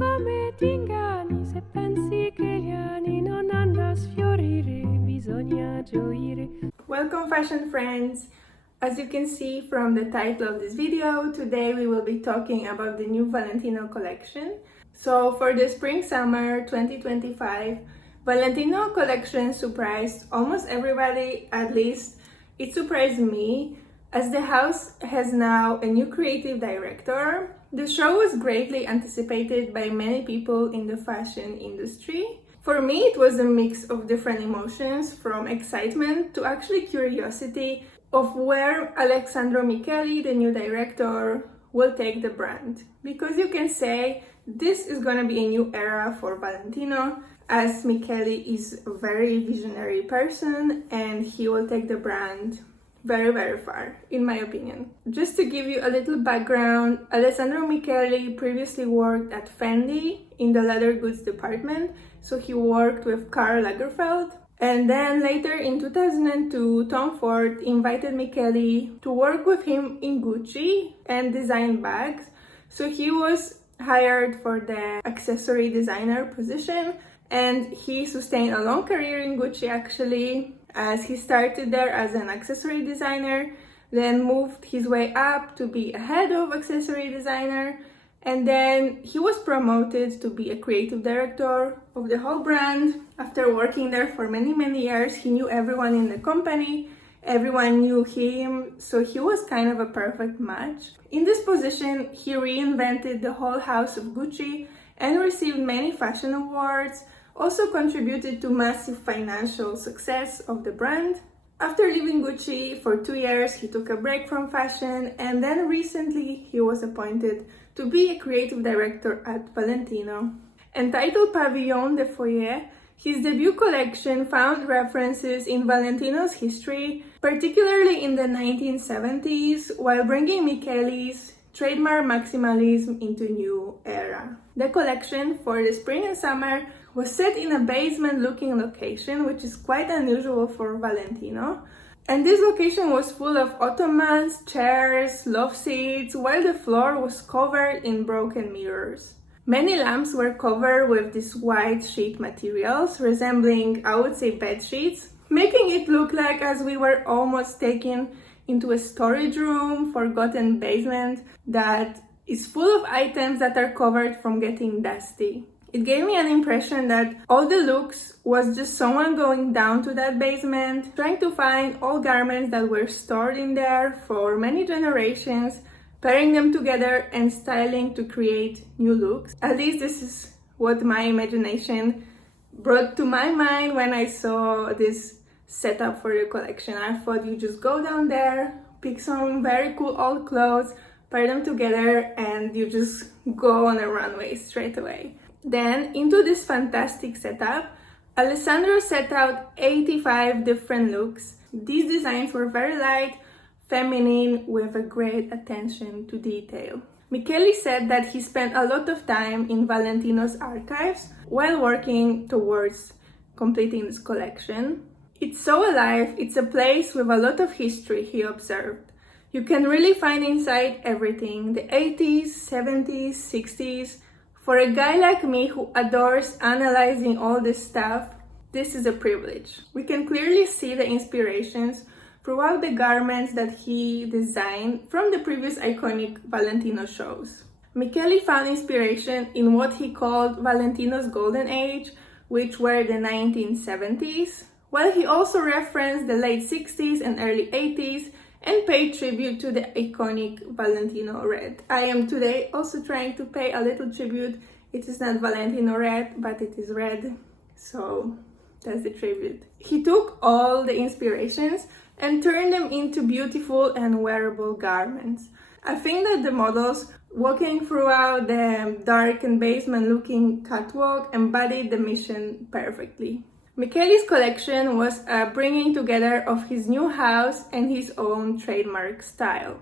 come ti inganni se pensi che gli anni non hanno a sfiorire, bisogna gioire. Welcome fashion friends! As you can see from the title of this video, today we will be talking about the new Valentino collection. So for the spring-summer 2025, Valentino collection surprised almost everybody, at least it surprised me, as the house has now a new creative director. The show was greatly anticipated by many people in the fashion industry. For me, it was a mix of different emotions, from excitement to actually curiosity of where Alessandro Michele, the new director, will take the brand. Because you can say this is going to be a new era for Valentino, as Michele is a very visionary person and he will take the brand very, very far, in my opinion. Just to give you a little background, Alessandro Michele previously worked at Fendi in the leather goods department, so he worked with Karl Lagerfeld. And then later in 2002, Tom Ford invited Michele to work with him in Gucci and design bags. So he was hired for the accessory designer position, and he sustained a long career in Gucci actually, as he started there as an accessory designer, then moved his way up to be a head of accessory designer, and then he was promoted to be a creative director of the whole brand. After working there for many years, he knew everyone in the company, everyone knew him, so he was kind of a perfect match. In this position, he reinvented the whole house of Gucci and received many fashion awards, also contributed to massive financial success of the brand. After leaving Gucci for 2 years, he took a break from fashion, and then recently he was appointed to be a creative director at Valentino. Entitled Pavillon de Foyer, his debut collection found references in Valentino's history, particularly in the 1970s, while bringing Michele's trademark maximalism into new era. The collection for the spring and summer was set in a basement-looking location, which is quite unusual for Valentino. And this location was full of ottomans, chairs, love seats, while the floor was covered in broken mirrors. Many lamps were covered with these white sheet materials, resembling, I would say, bed sheets, making it look like as we were almost taken into a storage room, forgotten basement that is full of items that are covered from getting dusty. It gave me an impression that all the looks was just someone going down to that basement, trying to find all garments that were stored in there for many generations, pairing them together and styling to create new looks. At least this is what my imagination brought to my mind when I saw this setup for the collection. I thought you just go down there, pick some very cool old clothes, pair them together, and you just go on a runway straight away. Then, into this fantastic setup, Alessandro set out 85 different looks. These designs were very light, feminine, with a great attention to detail. Michele said that he spent a lot of time in Valentino's archives while working towards completing this collection. It's so alive, it's a place with a lot of history, he observed. You can really find inside everything, the 80s, 70s, 60s. For a guy like me who adores analyzing all this stuff, this is a privilege. We can clearly see the inspirations throughout the garments that he designed from the previous iconic Valentino shows. Michele found inspiration in what he called Valentino's golden age, which were the 1970s, while he also referenced the late 60s and early 80s and paid tribute to the iconic Valentino red. I am today also trying to pay a little tribute. It is not Valentino red, but it is red, so that's the tribute. He took all the inspirations and turned them into beautiful and wearable garments. I think that the models walking throughout the dark and basement-looking catwalk embodied the mission perfectly. Michele's collection was a bringing together of his new house and his own trademark style.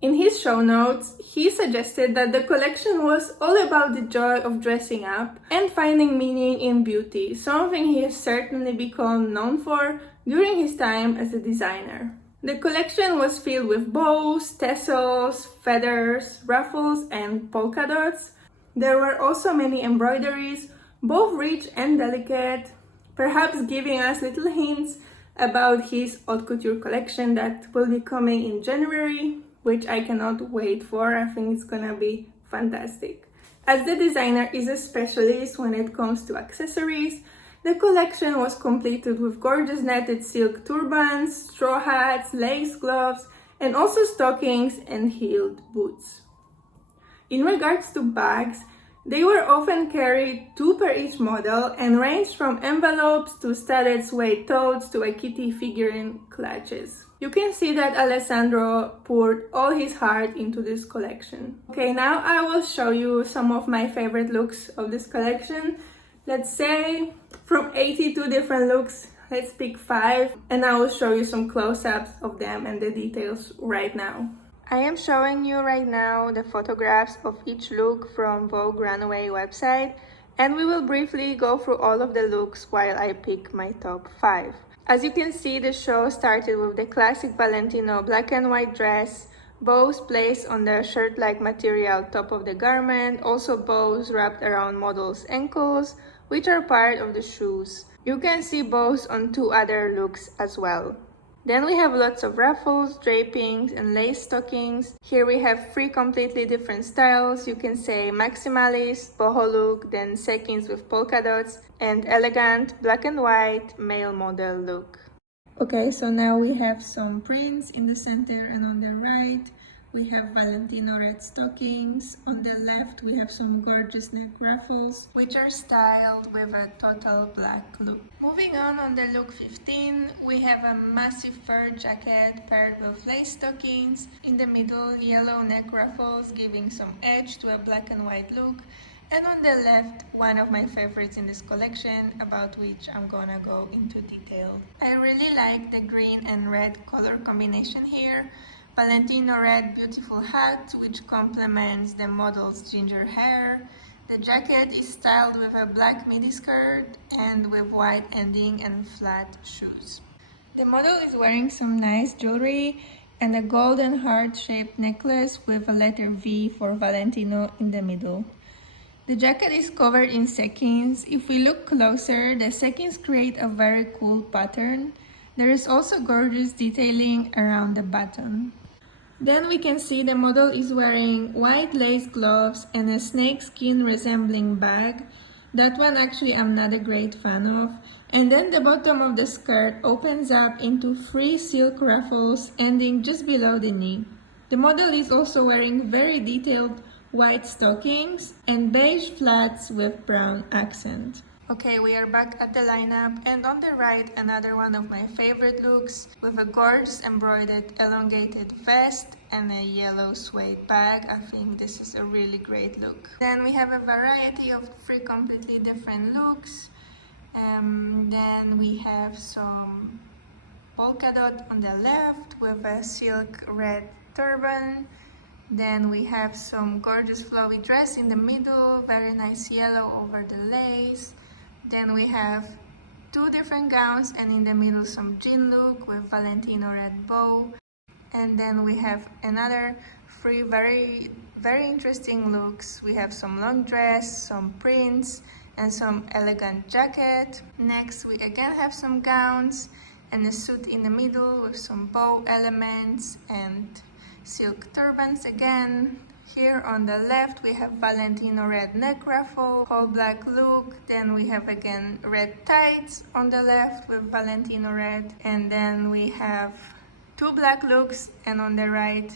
In his show notes, he suggested that the collection was all about the joy of dressing up and finding meaning in beauty, something he has certainly become known for during his time as a designer. The collection was filled with bows, tassels, feathers, ruffles, and polka dots. There were also many embroideries, both rich and delicate, perhaps giving us little hints about his haute couture collection that will be coming in January, which I cannot wait for. I think it's gonna be fantastic. As the designer is a specialist when it comes to accessories, the collection was completed with gorgeous netted silk turbans, straw hats, lace gloves, and also stockings and heeled boots. In regards to bags, they were often carried 2 per each model and ranged from envelopes to studded suede totes to a kitty figurine clutches. You can see that Alessandro poured all his heart into this collection. Okay, now I will show you some of my favorite looks of this collection. Let's say from 82 different looks, let's pick 5, and I will show you some close-ups of them and the details right now. I am showing you right now the photographs of each look from Vogue Runway website, and we will briefly go through all of the looks while I pick my top 5. As you can see, the show started with the classic Valentino black and white dress, bows placed on the shirt-like material top of the garment, also bows wrapped around models' ankles, which are part of the shoes. You can see bows on 2 other looks as well. Then we have lots of ruffles, drapings, and lace stockings. Here we have 3 completely different styles. You can say maximalist, boho look, then sequins with polka dots, and elegant black and white male model look. Okay, so now we have some prints in the center and on the right. We have Valentino red stockings. On the left, we have some gorgeous neck ruffles, which are styled with a total black look. Moving on the look 15, we have a massive fur jacket paired with lace stockings. In the middle, yellow neck ruffles giving some edge to a black and white look. And on the left, one of my favorites in this collection, about which I'm gonna go into detail. I really like the green and red color combination here. Valentino red beautiful hat, which complements the model's ginger hair. The jacket is styled with a black midi skirt and with white ending and flat shoes. The model is wearing some nice jewelry and a golden heart-shaped necklace with a letter V for Valentino in the middle. The jacket is covered in sequins. If we look closer, the sequins create a very cool pattern. There is also gorgeous detailing around the button. Then we can see the model is wearing white lace gloves and a snakeskin resembling bag. That one actually I'm not a great fan of. And then the bottom of the skirt opens up into 3 silk ruffles ending just below the knee. The model is also wearing very detailed white stockings and beige flats with brown accent. Okay, we are back at the lineup, and on the right, another one of my favorite looks with a gorgeous embroidered elongated vest and a yellow suede bag. I think this is a really great look. Then we have a variety of 3 completely different looks. Then we have some polka dot on the left with a silk red turban. Then we have some gorgeous flowy dress in the middle, very nice yellow over the lace. Then we have 2 different gowns, and in the middle some jean look with Valentino red bow. And then we have another 3 very interesting looks. We have some long dress, some prints, and some elegant jacket. Next we again have some gowns and a suit in the middle with some bow elements and silk turbans again. Here on the left we have Valentino red neck ruffle, whole black look. Then we have again red tights on the left with Valentino red. And then we have 2 black looks, and on the right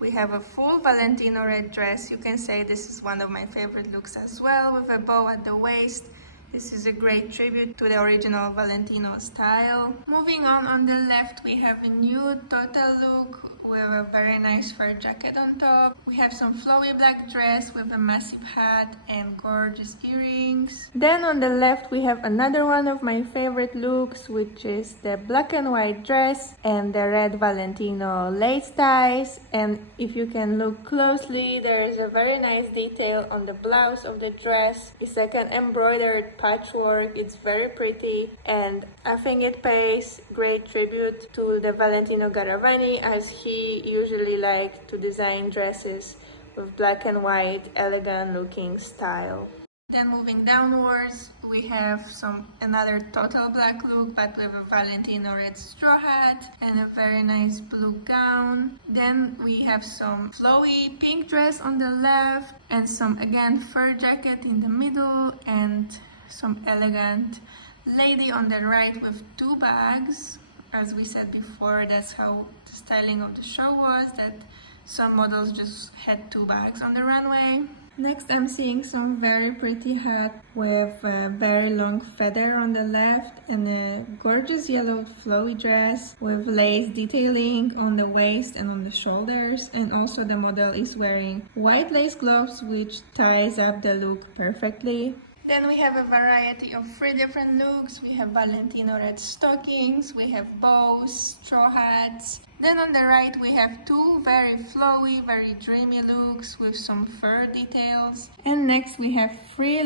we have a full Valentino red dress. You can say this is one of my favorite looks as well, with a bow at the waist. This is a great tribute to the original Valentino style. Moving on the left we have a nude total look with a very nice fur jacket on top. We have some flowy black dress with a massive hat and gorgeous earrings. Then on the left we have another one of my favorite looks, which is the black and white dress and the red Valentino lace ties. And if you can look closely, there is a very nice detail on the blouse of the dress. It's like an embroidered patchwork. It's very pretty, and I think it pays great tribute to the Valentino Garavani, as he usually liked to design dresses with black and white, elegant looking style. Then moving downwards, we have another total black look, but with a Valentino red straw hat and a very nice blue gown. Then we have some flowy pink dress on the left and some again fur jacket in the middle and some elegant lady on the right with 2 bags. As we said before, that's how the styling of the show was, that some models just had 2 bags on the runway. Next, I'm seeing some very pretty hat with a very long feather on the left and a gorgeous yellow flowy dress with lace detailing on the waist and on the shoulders. And also the model is wearing white lace gloves, which ties up the look perfectly. Then we have a variety of 3 different looks. We have Valentino red stockings, we have bows, straw hats. Then on the right we have 2 very flowy, very dreamy looks with some fur details. And next we have 3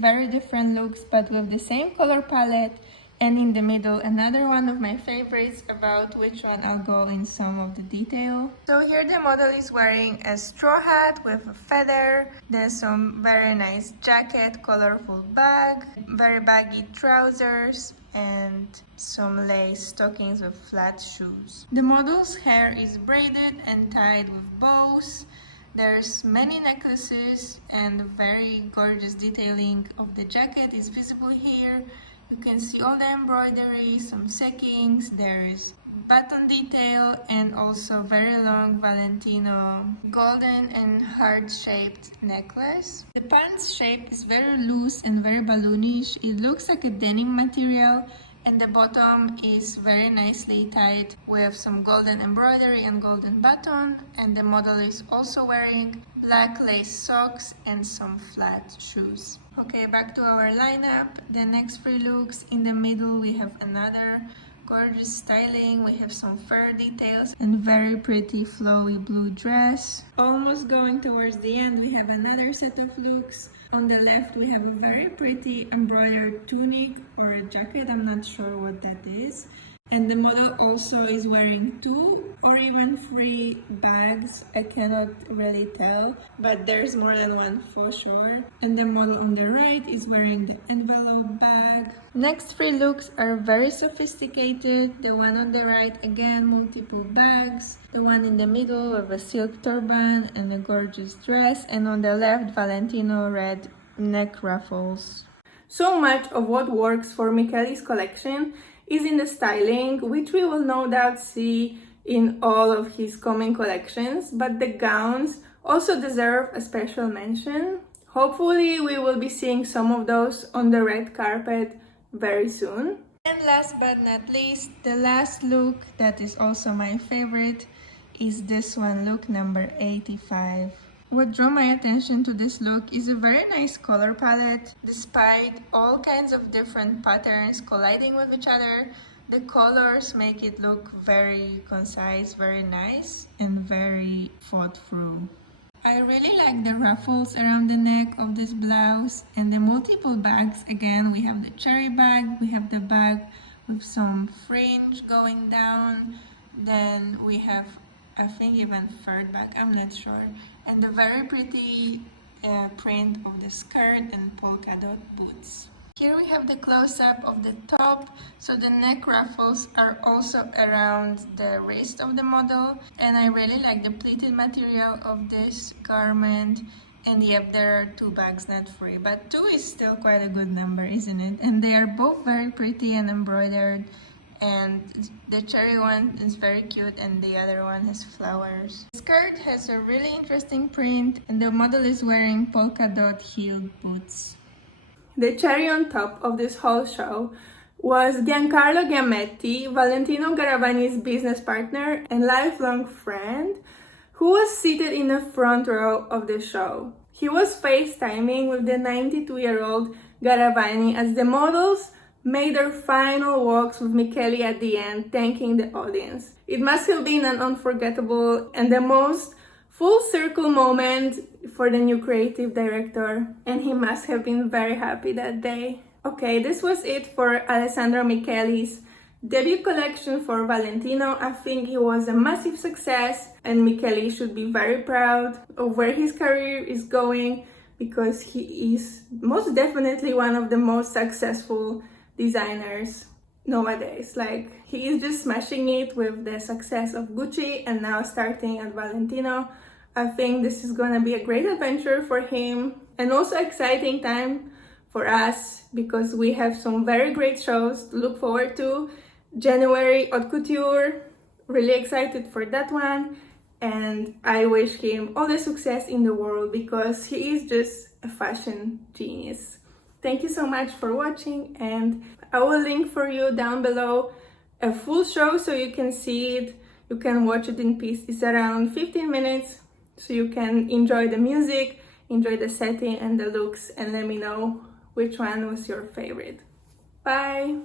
very different looks, but with the same color palette. And in the middle, another one of my favorites, about which one I'll go in some of the detail. So here the model is wearing a straw hat with a feather. There's some very nice jacket, colorful bag, very baggy trousers, and some lace stockings with flat shoes. The model's hair is braided and tied with bows. There's many necklaces and very gorgeous detailing of the jacket is visible here. You can see all the embroidery, some seckings, there's button detail and also very long Valentino golden and heart-shaped necklace. The pants shape is very loose and very balloonish. It looks like a denim material, and the bottom is very nicely tied with some golden embroidery and golden button, and the model is also wearing black lace socks and some flat shoes. Okay, back to our lineup. The next 3 looks. In the middle we have another gorgeous styling. We have some fur details and very pretty flowy blue dress. Almost going towards the end, we have another set of looks. On the left we have a very pretty embroidered tunic or a jacket, I'm not sure what that is. And the model also is wearing 2 or even 3 bags. I cannot really tell, but there's more than one for sure. And the model on the right is wearing the envelope bag. Next 3 looks are very sophisticated. The one on the right, again, multiple bags. The one in the middle with a silk turban and a gorgeous dress. And on the left, Valentino red neck ruffles. So much of what works for Michele's collection is in the styling, which we will no doubt see in all of his coming collections, but the gowns also deserve a special mention. Hopefully we will be seeing some of those on the red carpet very soon. And last but not least, the last look that is also my favorite is this one, look number 85. What drew my attention to this look is a very nice color palette. Despite all kinds of different patterns colliding with each other, the colors make it look very concise, very nice, and very thought through. I really like the ruffles around the neck of this blouse and the multiple bags. Again, we have the cherry bag, we have the bag with some fringe going down, then we have I think even third bag, I'm not sure. And the very pretty print of the skirt and polka dot boots. Here we have the close-up of the top, so the neck ruffles are also around the wrist of the model, and I really like the pleated material of this garment. And yep, there are 2 bags, not 3, but 2 is still quite a good number, isn't it? And they are both very pretty and embroidered, and the cherry one is very cute and the other one has flowers. The skirt has a really interesting print and the model is wearing polka dot heeled boots. The cherry on top of this whole show was Giancarlo Giametti, Valentino Garavani's business partner and lifelong friend, who was seated in the front row of the show. He was FaceTiming with the 92-year-old Garavani as the models made their final walks with Michele at the end, thanking the audience. It must have been an unforgettable and the most full circle moment for the new creative director, and he must have been very happy that day. Okay, this was it for Alessandro Michele's debut collection for Valentino. I think it was a massive success, and Michele should be very proud of where his career is going, because he is most definitely one of the most successful designers nowadays. Like, he is just smashing it with the success of Gucci and now starting at Valentino. I think this is gonna be a great adventure for him, and also exciting time for us because we have some very great shows to look forward to. January, Haute Couture, really excited for that one, and I wish him all the success in the world because he is just a fashion genius. Thank you so much for watching, and I will link for you down below a full show so you can see it. You can watch it in peace. It's around 15 minutes, so you can enjoy the music, enjoy the setting and the looks, and let me know which one was your favorite. Bye!